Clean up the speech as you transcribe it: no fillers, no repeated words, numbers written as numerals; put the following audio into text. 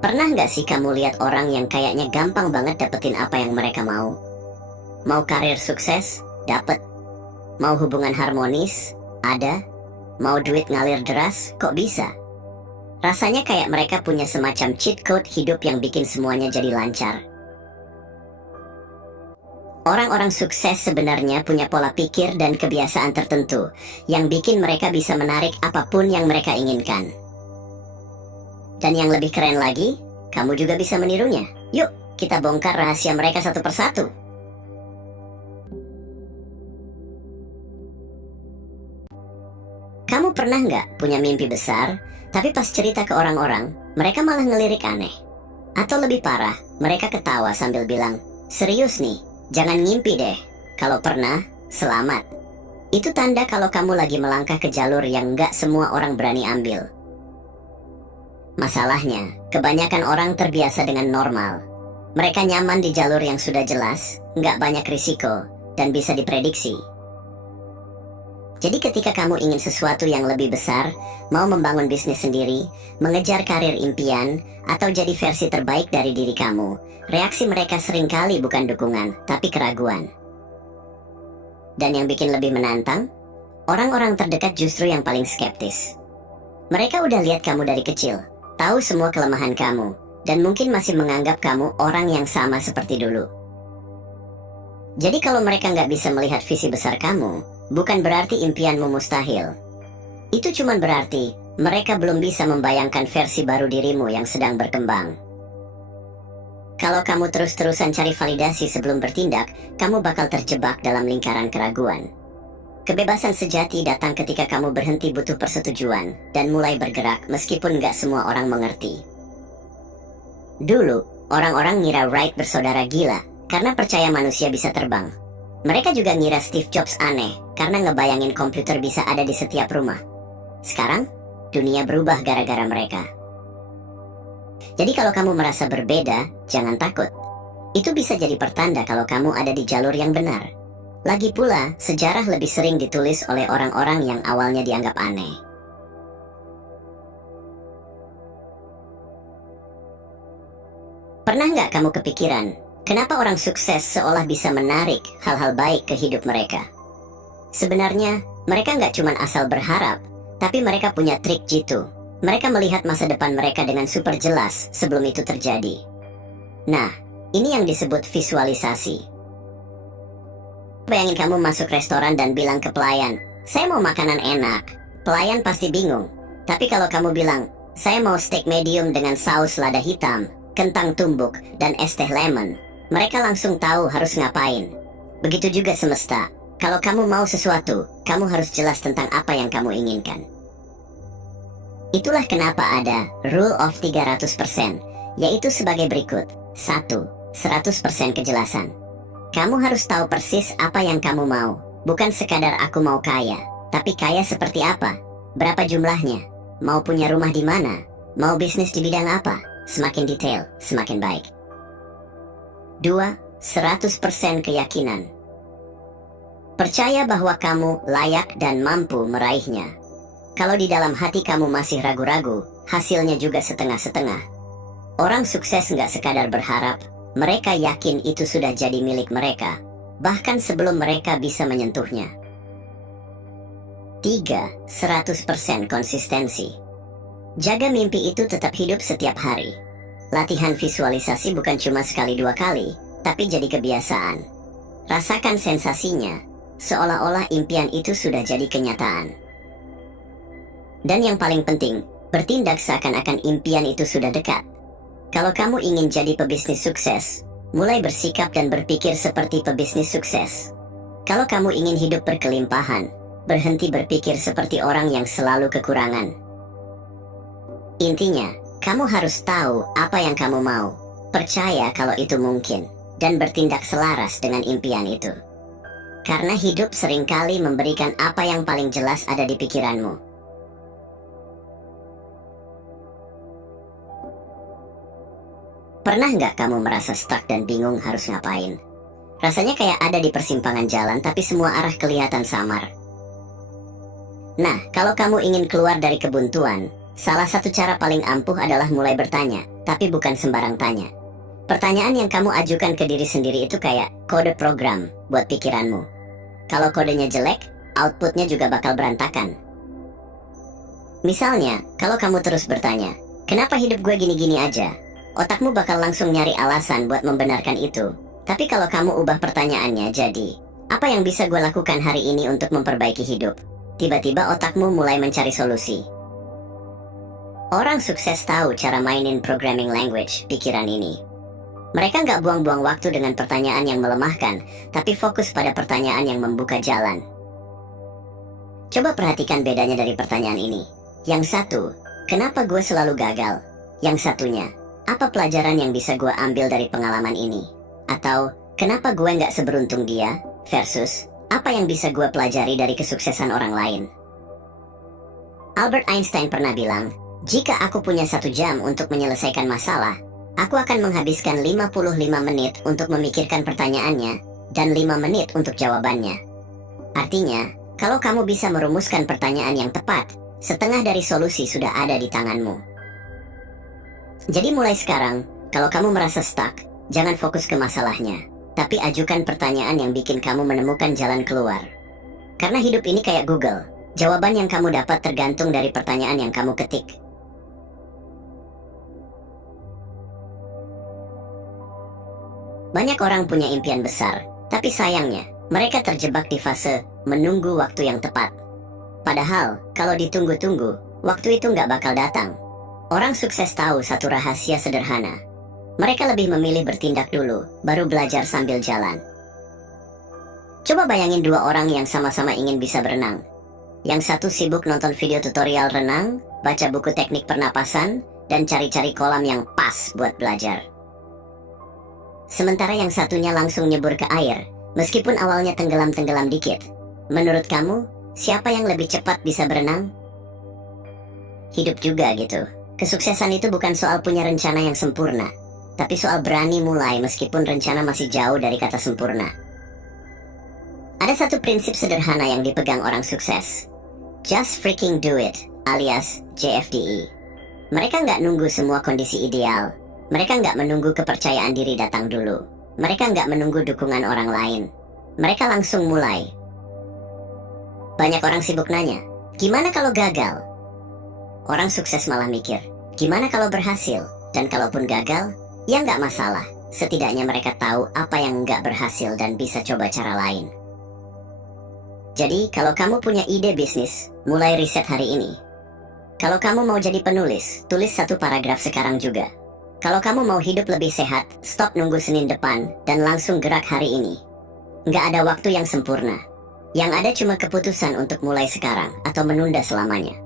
Pernah nggak sih kamu lihat orang yang kayaknya gampang banget dapetin apa yang mereka mau? Mau karir sukses? Dapet. Mau hubungan harmonis? Ada. Mau duit ngalir deras? Kok bisa? Rasanya kayak mereka punya semacam cheat code hidup yang bikin semuanya jadi lancar. Orang-orang sukses sebenarnya punya pola pikir dan kebiasaan tertentu yang bikin mereka bisa menarik apapun yang mereka inginkan. Dan yang lebih keren lagi, kamu juga bisa menirunya. Yuk, kita bongkar rahasia mereka satu persatu. Kamu pernah nggak punya mimpi besar, tapi pas cerita ke orang-orang, mereka malah ngelirik aneh? Atau lebih parah, mereka ketawa sambil bilang, "Serius nih, jangan ngimpi deh." Kalau pernah, selamat. Itu tanda kalau kamu lagi melangkah ke jalur yang nggak semua orang berani ambil. Masalahnya, kebanyakan orang terbiasa dengan normal. Mereka nyaman di jalur yang sudah jelas, nggak banyak risiko, dan bisa diprediksi. Jadi ketika kamu ingin sesuatu yang lebih besar, mau membangun bisnis sendiri, mengejar karir impian, atau jadi versi terbaik dari diri kamu, reaksi mereka seringkali bukan dukungan, tapi keraguan. Dan yang bikin lebih menantang, orang-orang terdekat justru yang paling skeptis. Mereka udah lihat kamu dari kecil, tahu semua kelemahan kamu, dan mungkin masih menganggap kamu orang yang sama seperti dulu. Jadi kalau mereka nggak bisa melihat visi besar kamu, bukan berarti impianmu mustahil. Itu cuma berarti mereka belum bisa membayangkan versi baru dirimu yang sedang berkembang. Kalau kamu terus-terusan cari validasi sebelum bertindak, kamu bakal terjebak dalam lingkaran keraguan. Kebebasan sejati datang ketika kamu berhenti butuh persetujuan dan mulai bergerak meskipun nggak semua orang mengerti. Dulu, orang-orang ngira Wright bersaudara gila karena percaya manusia bisa terbang. Mereka juga ngira Steve Jobs aneh karena ngebayangin komputer bisa ada di setiap rumah. Sekarang, dunia berubah gara-gara mereka. Jadi kalau kamu merasa berbeda, jangan takut. Itu bisa jadi pertanda kalau kamu ada di jalur yang benar. Lagi pula, sejarah lebih sering ditulis oleh orang-orang yang awalnya dianggap aneh. Pernah nggak kamu kepikiran, kenapa orang sukses seolah bisa menarik hal-hal baik ke hidup mereka? Sebenarnya, mereka nggak cuma asal berharap, tapi mereka punya trik jitu. Mereka melihat masa depan mereka dengan super jelas sebelum itu terjadi. Nah, ini yang disebut visualisasi. Bayangin kamu masuk restoran dan bilang ke pelayan, "Saya mau makanan enak." Pelayan pasti bingung. Tapi kalau kamu bilang, "Saya mau steak medium dengan saus lada hitam, kentang tumbuk, dan es teh lemon," mereka langsung tahu harus ngapain. Begitu juga semesta. Kalau kamu mau sesuatu, kamu harus jelas tentang apa yang kamu inginkan. Itulah kenapa ada Rule of 300%, yaitu sebagai berikut. 1. 100% kejelasan. Kamu harus tahu persis apa yang kamu mau. Bukan sekadar "aku mau kaya", tapi kaya seperti apa? Berapa jumlahnya? Mau punya rumah di mana? Mau bisnis di bidang apa? Semakin detail, semakin baik. 2. 100% keyakinan. Percaya bahwa kamu layak dan mampu meraihnya. Kalau di dalam hati kamu masih ragu-ragu, hasilnya juga setengah-setengah. Orang sukses nggak sekadar berharap, mereka yakin itu sudah jadi milik mereka, bahkan sebelum mereka bisa menyentuhnya. 3. 100% konsistensi. Jaga mimpi itu tetap hidup setiap hari. Latihan visualisasi bukan cuma sekali dua kali, tapi jadi kebiasaan. Rasakan sensasinya, seolah-olah impian itu sudah jadi kenyataan. Dan yang paling penting, bertindak seakan-akan impian itu sudah dekat. Kalau kamu ingin jadi pebisnis sukses, mulai bersikap dan berpikir seperti pebisnis sukses. Kalau kamu ingin hidup berkelimpahan, berhenti berpikir seperti orang yang selalu kekurangan. Intinya, kamu harus tahu apa yang kamu mau, percaya kalau itu mungkin, dan bertindak selaras dengan impian itu. Karena hidup seringkali memberikan apa yang paling jelas ada di pikiranmu. Pernah nggak kamu merasa stuck dan bingung harus ngapain? Rasanya kayak ada di persimpangan jalan tapi semua arah kelihatan samar. Nah, kalau kamu ingin keluar dari kebuntuan, salah satu cara paling ampuh adalah mulai bertanya, tapi bukan sembarang tanya. Pertanyaan yang kamu ajukan ke diri sendiri itu kayak kode program buat pikiranmu. Kalau kodenya jelek, outputnya juga bakal berantakan. Misalnya, kalau kamu terus bertanya, kenapa hidup gue gini-gini aja? Otakmu bakal langsung nyari alasan buat membenarkan itu. Tapi kalau kamu ubah pertanyaannya jadi, apa yang bisa gue lakukan hari ini untuk memperbaiki hidup? Tiba-tiba otakmu mulai mencari solusi. Orang sukses tahu cara mainin programming language pikiran ini. Mereka nggak buang-buang waktu dengan pertanyaan yang melemahkan, tapi fokus pada pertanyaan yang membuka jalan. Coba perhatikan bedanya dari pertanyaan ini. Yang satu, kenapa gue selalu gagal? Yang satunya, apa pelajaran yang bisa gue ambil dari pengalaman ini? Atau, kenapa gue nggak seberuntung dia? Versus, apa yang bisa gue pelajari dari kesuksesan orang lain? Albert Einstein pernah bilang, jika aku punya 1 jam untuk menyelesaikan masalah, aku akan menghabiskan 55 menit untuk memikirkan pertanyaannya, dan 5 menit untuk jawabannya. Artinya, kalau kamu bisa merumuskan pertanyaan yang tepat, setengah dari solusi sudah ada di tanganmu. Jadi mulai sekarang, kalau kamu merasa stuck, jangan fokus ke masalahnya, tapi ajukan pertanyaan yang bikin kamu menemukan jalan keluar. Karena hidup ini kayak Google, jawaban yang kamu dapat tergantung dari pertanyaan yang kamu ketik. Banyak orang punya impian besar, tapi sayangnya, mereka terjebak di fase menunggu waktu yang tepat. Padahal, kalau ditunggu-tunggu, waktu itu nggak bakal datang. Orang sukses tahu satu rahasia sederhana. Mereka lebih memilih bertindak dulu, baru belajar sambil jalan. Coba bayangin 2 orang yang sama-sama ingin bisa berenang. Yang satu sibuk nonton video tutorial renang, baca buku teknik pernapasan, dan cari-cari kolam yang pas buat belajar. Sementara yang satunya langsung nyebur ke air, meskipun awalnya tenggelam-tenggelam dikit. Menurut kamu, siapa yang lebih cepat bisa berenang? Hidup juga gitu. Kesuksesan itu bukan soal punya rencana yang sempurna, tapi soal berani mulai meskipun rencana masih jauh dari kata sempurna. Ada satu prinsip sederhana yang dipegang orang sukses. Just freaking do it, alias JFDE. Mereka nggak nunggu semua kondisi ideal. Mereka nggak menunggu kepercayaan diri datang dulu. Mereka nggak menunggu dukungan orang lain. Mereka langsung mulai. Banyak orang sibuk nanya, gimana kalau gagal? Orang sukses malah mikir, gimana kalau berhasil? Dan kalaupun gagal, ya nggak masalah. Setidaknya mereka tahu apa yang nggak berhasil dan bisa coba cara lain. Jadi, kalau kamu punya ide bisnis, mulai riset hari ini. Kalau kamu mau jadi penulis, tulis 1 paragraf sekarang juga. Kalau kamu mau hidup lebih sehat, stop nunggu Senin depan, dan langsung gerak hari ini. Nggak ada waktu yang sempurna. Yang ada cuma keputusan untuk mulai sekarang, atau menunda selamanya.